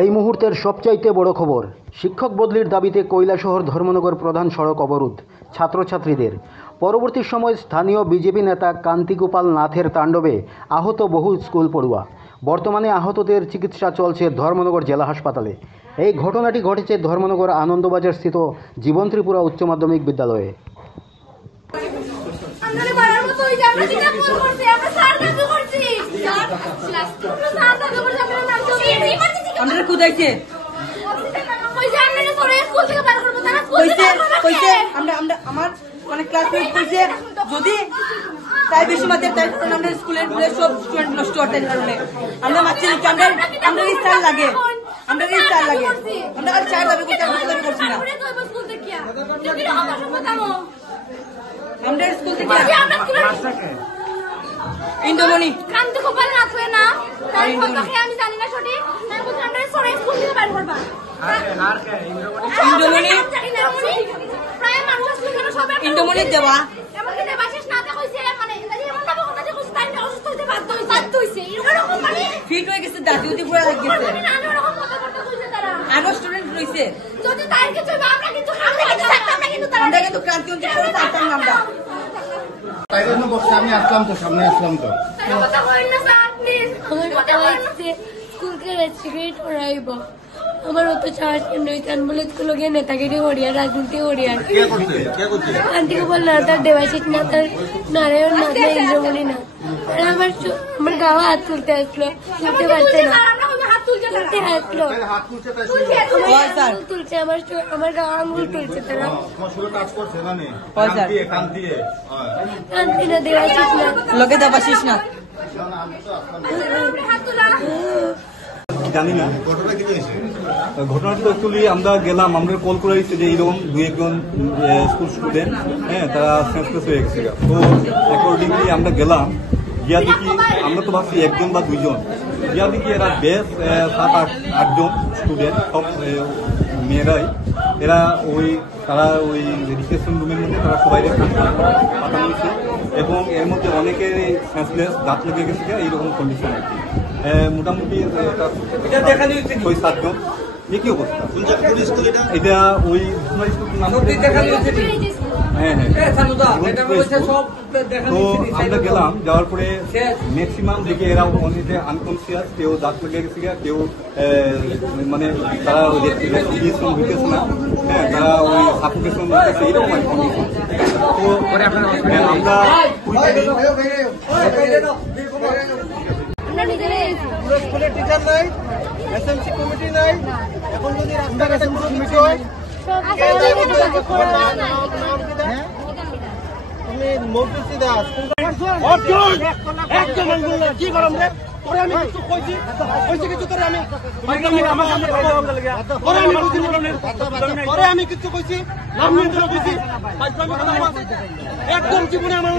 এই মুহূর্তের সবচাইতে বড় খবর, শিক্ষক বদলির দাবিতে কৈলাসহর ধর্মনগর প্রধান সড়ক অবরোধ ছাত্রছাত্রীদের। পরবর্তী সময় স্থানীয় বিজেপি নেতা কান্তিগোপাল নাথের তাণ্ডবে আহত বহু স্কুল পড়ুয়া। বর্তমানে আহতদের চিকিৎসা চলছে ধর্মনগর জেলা হাসপাতালে। এই ঘটনাটি ঘটেছে ধর্মনগর আনন্দবাজার স্থিত জীবন ত্রিপুরা উচ্চ মাধ্যমিক বিদ্যালয়ে। যদি তাই বেশি মাত্রে তাই আমরা স্কুলের সব স্টুডেন্ট নষ্ট হতে কারণে আমরা মারছি আমরা স্টার লাগে আমরা আর চার দাবি করতে করছি না। আমরা স্কুল থেকে ইন্দ্রমণি কান্তিগোপাল নাথ হয়ে না তাই কতকে আমি জানি না সঠিক তাই বলতে আমরা সরে স্কুল থেকে বাইর করবা ইন্দ্রমণি প্রায় মানুষ স্কুল থেকে সব ইন্দ্রমণি দেওয়া এমন কি বাসেস না তা কইছে মানে এমন না কথা যে কইছে তাই অসুস্থ হতে বাধ্য হইছে এরকম মানে ফিট হয়ে গেছে দাঁতি পুরো লাগে গেছে এরকম কথা করতে কইছে তারা আরো স্টুডেন্ট রইছে যদি তাই কিছু আমরা কিন্তু তারা আমরা কিন্তু ক্রান্তি উন্তি করে পারতাম না। আমরা তাই জন্য বসে আমি আসলাম তো, সামনে আসলাম তো। কথা বলেন না স্যার প্লিজ স্কুল के रेस्ट्रिक्ट हो रहा है আমার তো চার্জ নইতান বলে স্কুল গিয়ে নেতাগিরি হরিয়া রাজনীতি হরিয়া কান্তিগোপাল না তার দেবাশিস না তার নারায়ণ না ইন্দ্রমণি না আমার গাওয়া হাত তুলতে আসলো তুলতে পারছে না তুলছে আমার গাওয়া আঙুল তুলছে তারা কান্তি না দেবাশিস না লোকে দেবাশিস না জানি না ঘটনাটা তো অ্যাকচুয়ালি আমরা গেলাম, আমরা কল করে দিচ্ছি যে এইরকম দুই একজন স্কুল স্টুডেন্ট তারা সেন্সলেস হয়ে গেছে। তো অ্যাকর্ডিংলি আমরা গেলাম, গিয়া দেখি আমরা তো ভাবছি একজন বা দুইজন, গিয়া দেখি এরা বেশ 7-8জন স্টুডেন্ট, সব মেয়েরাই। এরা তারা ওই রিসেপশন রুমের মধ্যে তারা সবাই পাঠানো হয়েছে এবং এর মধ্যে অনেকের সেন্সলেস দাঁত লেগে গেছে এইরকম কন্ডিশন আর কি। মোটামুটি 6-7 জন। কি অবস্থা এটা ওই তো আমরা গেলাম, যাওয়ার পরে ম্যাক্সিমাম দেখে এরা অনেকে আনকনসিয়াস, কেউ দাঁত লেগে গেছে, কেউ মানে তারা রেসপিরেশন হইতেছে না, তারা ওই সাফোকেশন হইতেছে, এরকম আর কন্ডিশন। তো আমরা স্কুলের টিচার নাই, এসএমসি কমিটি নাই, এখন যদি রাস্তাঘাটে কোনো কিছু হয় তুমি নোটিশ দেওয়া কি করম রে তোরে আমি কিছু কইছি কিছু তোরে আমি কিছু কইছি নাম নিয়ে কইছি একদম জীবনে আমার